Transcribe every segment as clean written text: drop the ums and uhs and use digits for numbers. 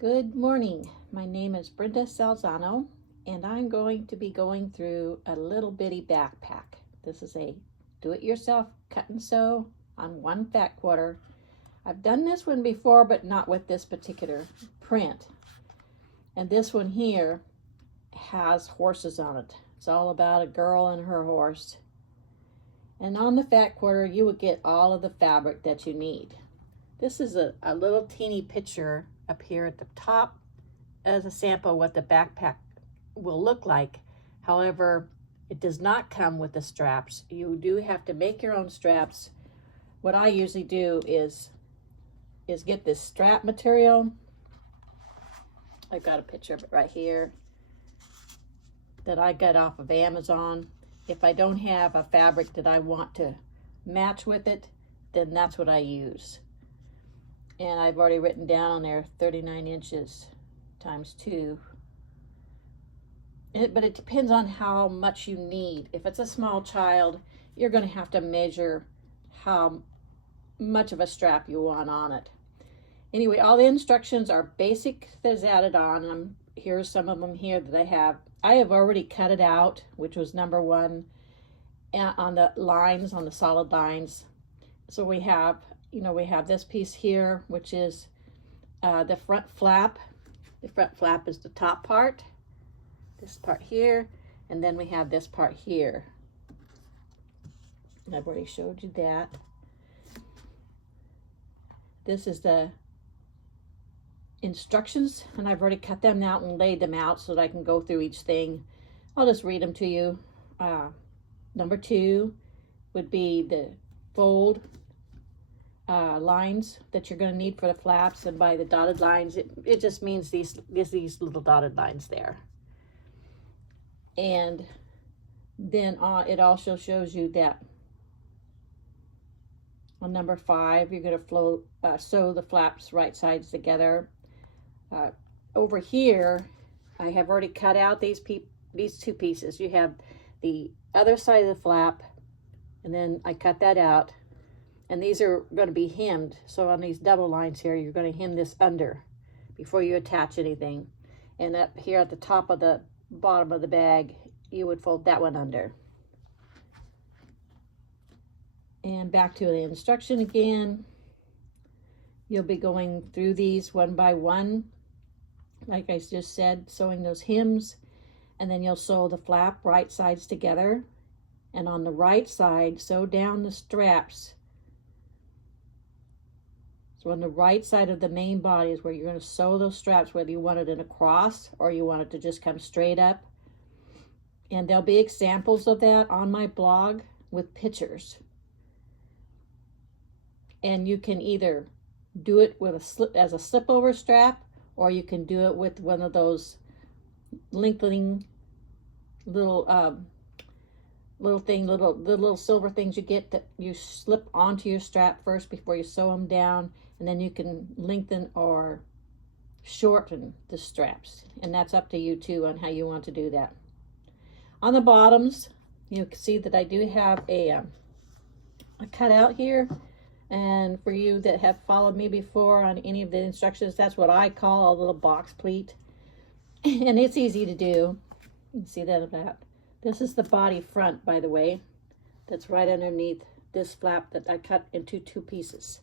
Good morning. My name is Brenda Salzano, and I'm going to be going through a little bitty backpack. This is a do-it-yourself cut and sew on one fat quarter. I've done this one before, but not with this particular print. And this one here has horses on it. It's all about a girl and her horse. And on the fat quarter, you will get all of the fabric that you need. This is a little teeny picture up here at the top as a sample of what the backpack will look like. However, it does not come with the straps. You do have to make your own straps. What I usually do is get this strap material. I've got a picture of it right here that I got off of Amazon. If I don't have a fabric that I want to match with it, then that's what I use. And I've already written down on there 39 inches times 2. But it depends on how much you need. If it's a small child, you're going to have to measure how much of a strap you want on it. Anyway, all the instructions are basic that's added on. And here's some of them here that I have. I have already cut it out, which was number 1 on the lines, on the solid lines. So we have this piece here, which is the front flap. The front flap is the top part, this part here, and then we have this part here. And I've already showed you that. This is the instructions, and I've already cut them out and laid them out so that I can go through each thing. I'll just read them to you. Number 2 would be the fold lines that you're going to need for the flaps, and by the dotted lines, it just means these little dotted lines there. And then it also shows you that on number 5, you're going to sew the flaps right sides together. Over here, I have already cut out these 2 pieces. You have the other side of the flap, and then I cut that out. And these are going to be hemmed. So on these double lines here, you're going to hem this under before you attach anything. And up here at the top of the bottom of the bag, you would fold that one under. And back to the instruction again. You'll be going through these one by one. Like I just said, sewing those hems. And then you'll sew the flap right sides together. And on the right side, sew down the straps. So on the right side of the main body is where you're going to sew those straps, whether you want it in a cross or you want it to just come straight up. And there'll be examples of that on my blog with pictures. And you can either do it with as a slip over strap, or you can do it with one of those lengthening little silver things you get that you slip onto your strap first before you sew them down, and then you can lengthen or shorten the straps, and that's up to you too on how you want to do that. On the bottoms, you can see that I do have a cutout here, and for you that have followed me before on any of the instructions, that's what I call a little box pleat, and it's easy to do. You can see that. This is the body front, by the way, that's right underneath this flap that I cut into 2 pieces.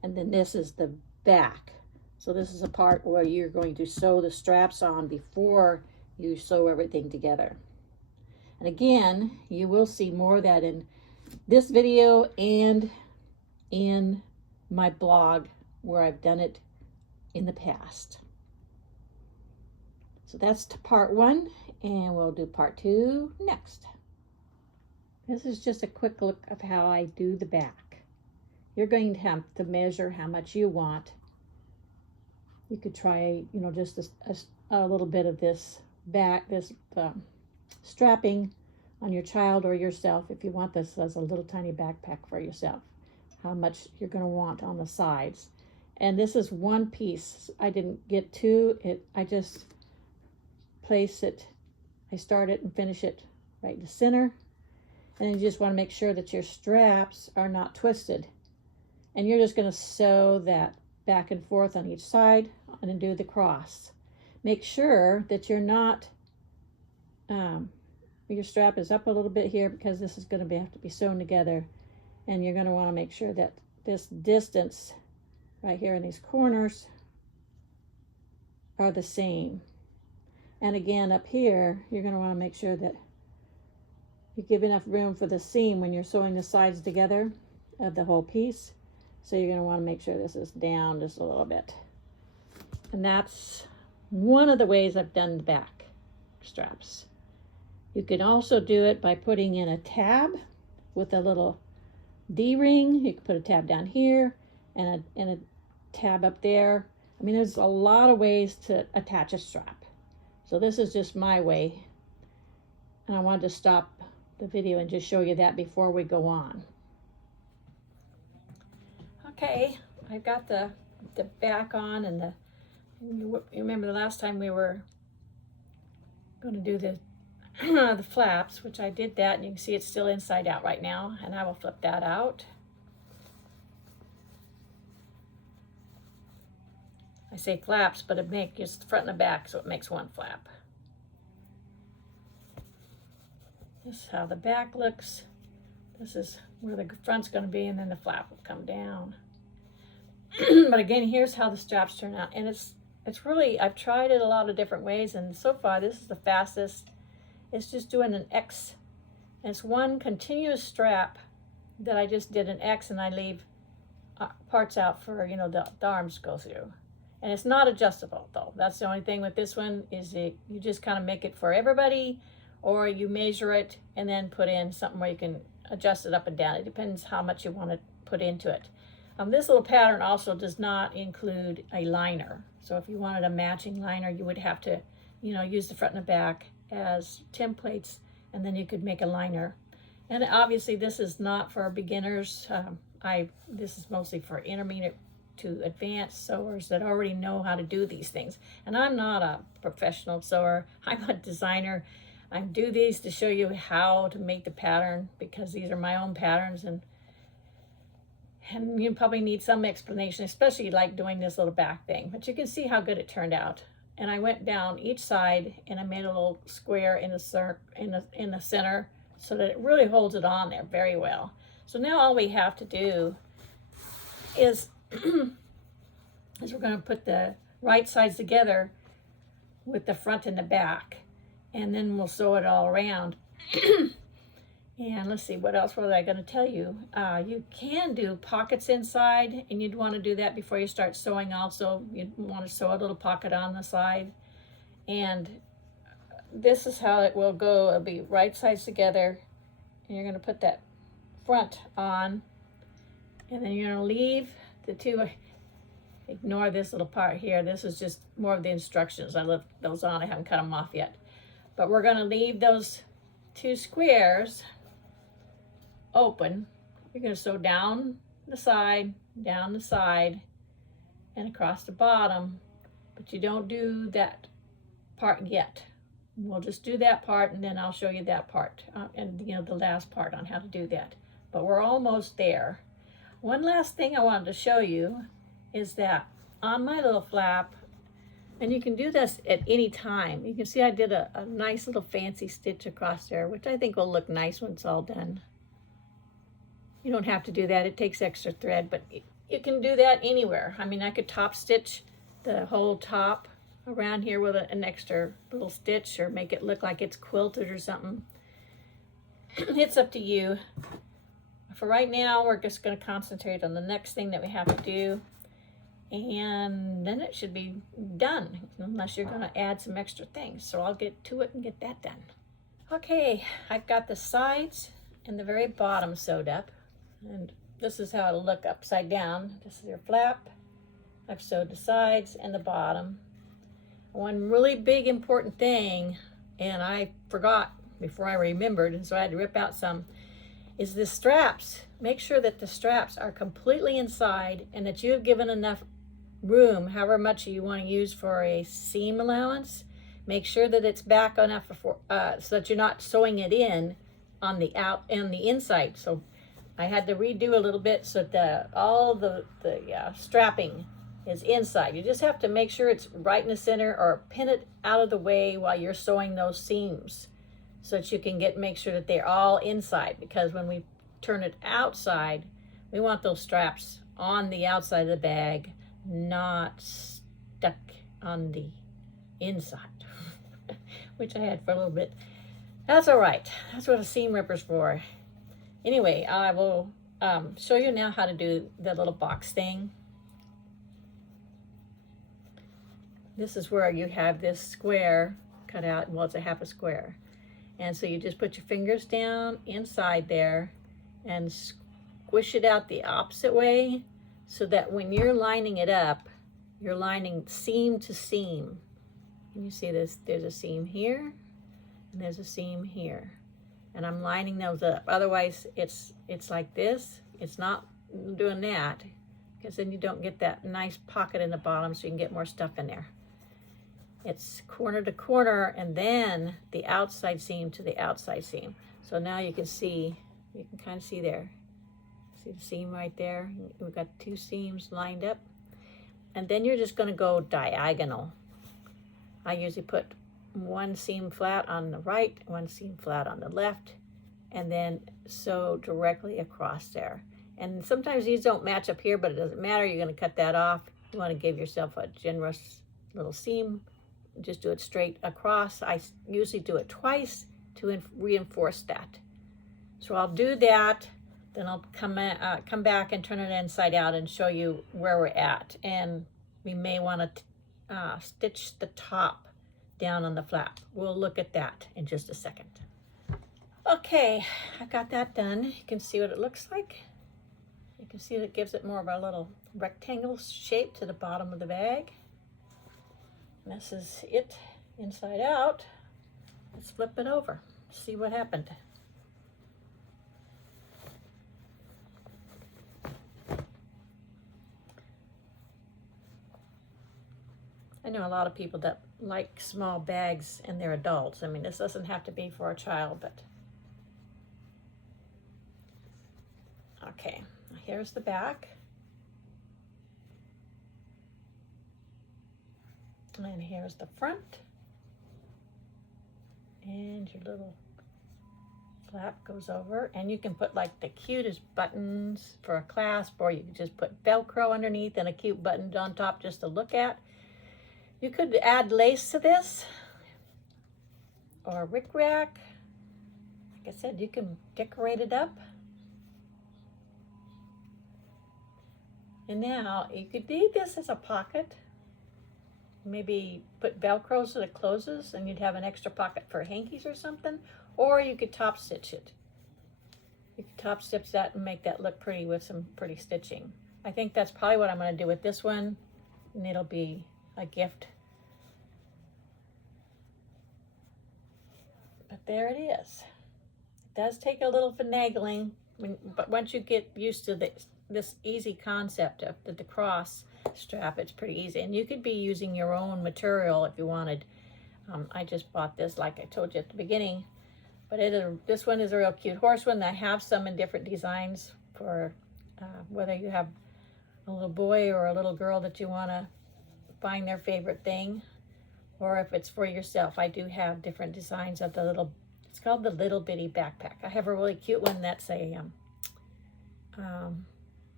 And then this is the back. So this is a part where you're going to sew the straps on before you sew everything together. And again, you will see more of that in this video and in my blog where I've done it in the past. So that's part 1, and we'll do part 2 next. This is just a quick look of how I do the back. You're going to have to measure how much you want. You could try, just a little bit of this strapping on your child or yourself if you want this as a little tiny backpack for yourself. How much you're going to want on the sides. And this is 1 piece. I didn't get 2. I just place it. I start it and finish it right in the center. And you just want to make sure that your straps are not twisted. And you're just going to sew that back and forth on each side and then do the cross. Make sure that you're not, your strap is up a little bit here because this is going to have to be sewn together, and you're going to want to make sure that this distance right here in these corners are the same. And again, up here, you're going to want to make sure that you give enough room for the seam when you're sewing the sides together of the whole piece. So you're going to want to make sure this is down just a little bit. And that's one of the ways I've done the back straps. You can also do it by putting in a tab with a little D-ring. You can put a tab down here and a tab up there. I mean, there's a lot of ways to attach a strap. So this is just my way. And I wanted to stop the video and just show you that before we go on. Okay, I've got the back on, and you remember the last time we were going to do the the flaps, which I did that, and you can see it's still inside out right now, and I will flip that out. I say flaps, but it makes the front and the back, so it makes one flap. This is how the back looks. This is where the front's going to be, and then the flap will come down. But again, here's how the straps turn out, and it's really, I've tried it a lot of different ways, and so far this is the fastest. It's just doing an X. And it's one continuous strap that I just did an X, and I leave parts out for, you know, the arms go through. And it's not adjustable though. That's the only thing with this one, is you just kind of make it for everybody, or you measure it and then put in something where you can adjust it up and down. It depends how much you want to put into it. This little pattern also does not include a liner. So if you wanted a matching liner, you would have to, you know, use the front and the back as templates, and then you could make a liner. And obviously this is not for beginners. This is mostly for intermediate to advanced sewers that already know how to do these things. And I'm not a professional sewer. I'm a designer. I do these to show you how to make the pattern, because these are my own patterns, and you probably need some explanation, especially like doing this little back thing. But you can see how good it turned out. And I went down each side, and I made a little square in the center so that it really holds it on there very well. So now all we have to do is we're going to put the right sides together with the front and the back, and then we'll sew it all around. And let's see, what else was I going to tell you? You can do pockets inside, and you'd want to do that before you start sewing also. You'd want to sew a little pocket on the side. And this is how it will go. It'll be right sides together, and you're going to put that front on, and then you're going to leave the two. Ignore this little part here. This is just more of the instructions. I left those on. I haven't cut them off yet. But we're going to leave those two squares open. You're going to sew down the side, and across the bottom, but you don't do that part yet. We'll just do that part, and then I'll show you that part, and you know, the last part on how to do that. But we're almost there. One last thing I wanted to show you is that on my little flap, and you can do this at any time. You can see I did a nice little fancy stitch across there, which I think will look nice when it's all done. You don't have to do that. It takes extra thread, but you can do that anywhere. I mean, I could top stitch the whole top around here with an extra little stitch, or make it look like it's quilted or something. It's up to you. For right now, we're just going to concentrate on the next thing that we have to do. And then it should be done, unless you're going to add some extra things. So I'll get to it and get that done. Okay, I've got the sides and the very bottom sewed up. And this is how it'll look upside down. This is your flap. I've sewed the sides and the bottom. One really big important thing, and I forgot before I remembered, and so I had to rip out some, is the straps. Make sure that the straps are completely inside, and that you have given enough room, however much you want to use for a seam allowance. Make sure that it's back enough so that you're not sewing it in on the inside. So I had to redo a little bit so that all the strapping is inside. You just have to make sure it's right in the center or pin it out of the way while you're sewing those seams so that you can make sure that they're all inside, because when we turn it outside, we want those straps on the outside of the bag, not stuck on the inside, which I had for a little bit. That's all right. That's what a seam ripper's for. Anyway, I will show you now how to do the little box thing. This is where you have this square cut out. Well, it's a half a square. And so you just put your fingers down inside there and squish it out the opposite way, so that when you're lining it up, you're lining seam to seam. And you see this, there's a seam here, and there's a seam here. And I'm lining those up. Otherwise, it's like this. It's not doing that, because then you don't get that nice pocket in the bottom, so you can get more stuff in there. It's corner to corner, and then the outside seam to the outside seam. So now you can see, you can kind of see there. See the seam right there? We've got two seams lined up. And then you're just going to go diagonal. I usually put one seam flat on the right, one seam flat on the left, and then sew directly across there. And sometimes these don't match up here, but it doesn't matter. You're going to cut that off. You want to give yourself a generous little seam. Just do it straight across. I usually do it twice to reinforce that. So I'll do that, then I'll come back and turn it inside out and show you where we're at. And we may want to stitch the top down on the flap. We'll look at that in just a second. Okay, I got that done. You can see what it looks like. You can see that it gives it more of a little rectangle shape to the bottom of the bag. And this is it inside out. Let's flip it over, see what happened. I know a lot of people that like small bags and they're adults. I mean, this doesn't have to be for a child, but okay, here's the back. And here's the front. And your little flap goes over, and you can put like the cutest buttons for a clasp, or you can just put Velcro underneath and a cute button on top just to look at. You could add lace to this, or a rickrack. Like I said, you can decorate it up. And now you could leave this as a pocket. Maybe put Velcro so that it closes, and you'd have an extra pocket for hankies or something. Or you could top stitch it. You could top stitch that and make that look pretty with some pretty stitching. I think that's probably what I'm going to do with this one, and it'll be a gift. But there it is. It does take a little finagling, but once you get used to this easy concept of the cross strap, it's pretty easy. And you could be using your own material if you wanted. I just bought this, like I told you at the beginning, but this one is a real cute horse one. I have some in different designs for whether you have a little boy or a little girl that you want to find their favorite thing, or if it's for yourself. I do have different designs of the little, it's called the Little Bitty Backpack. I have a really cute one that's a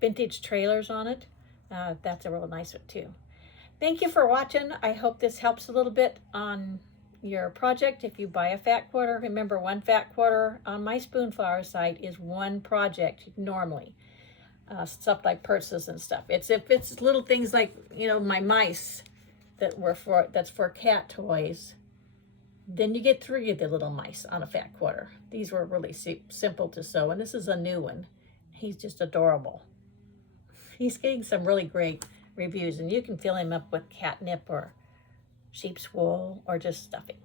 vintage trailers on it. That's a real nice one too. Thank you for watching. I hope this helps a little bit on your project. If you buy a fat quarter, remember, one fat quarter on my Spoonflower site is one project normally. Stuff like purses and stuff. If it's little things like, you know, my mice that's for cat toys, then you get 3 of the little mice on a fat quarter. These were really simple to sew, and this is a new one. He's just adorable. He's getting some really great reviews, and you can fill him up with catnip or sheep's wool or just stuffing.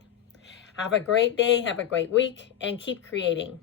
Have a great day, have a great week, and keep creating.